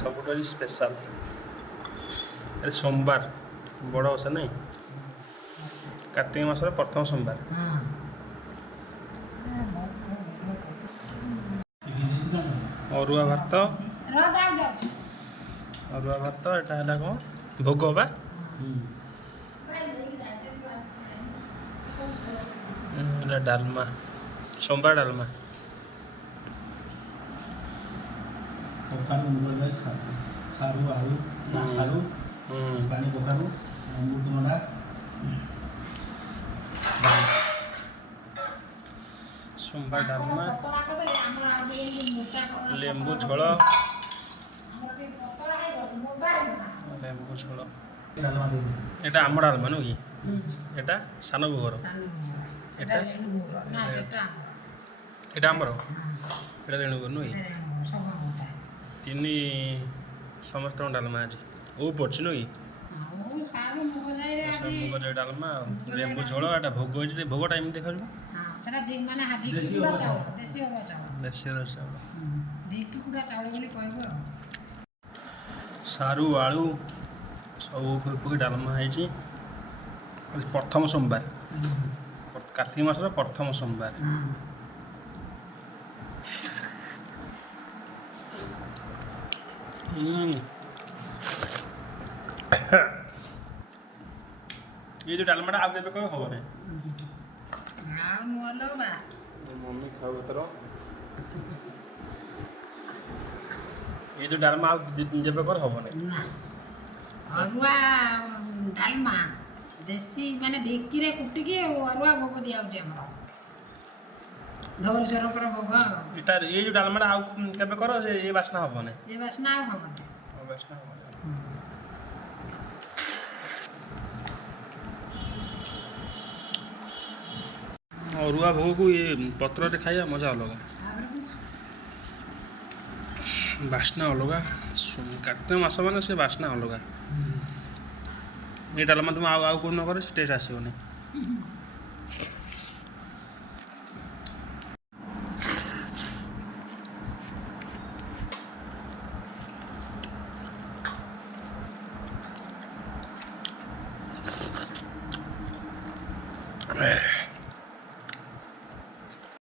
ସବୁଠାରୁ ସ୍ପେଶାଲ ଆରେ सोमवार बड़ ओषा नहीं कार्तिक मासर प्रथम सोमवार अरुआ भात एटा है कौन भोग बा डालमा सोमवार डालमा सारू आलू सारू पानी कखारू अमृतभंडा सोमवार डालमा लेंबू झोल लेंबू झोल एटा आम डालमा नु कि एटा सान भोगर एटा एटा आमर एटा रेणुगर नु कि तीन समस्त डालमा आज ओ पड़छ नु कि मुग जाई डालमा लेंबू झोल एटा भोग होई भोग टाइम देखा सेटा माने हाथी कुकुड़ा चाउल देसी अरुआ चाउल देसी अरुआ चाउल देसी कुकुड़ा चाउल बोली कहबो सारू आलू सब पक डालमा है प्रथम सोमवार कार्तिक मासर प्रथम सोमवार ये जो डालमाटा आगे कह हम मम्मी खाओ तर ये जो डालमा जब कर हम अरुआ डालमा देसी माने ढेकी कुटिकी अरुआ भोग दिया धवलेश्वर भोग ये जो डालमाटा आगे कर ये बास्ना हम ये बास्ना हम बास्ना अरुआ भोग को ये पत्र खाइबा मजा अलग बास्ना अलग कार्तिक मास मान से बास्ना अलग ये डालमा तुम आउ कौन टेस्ट आसोनी।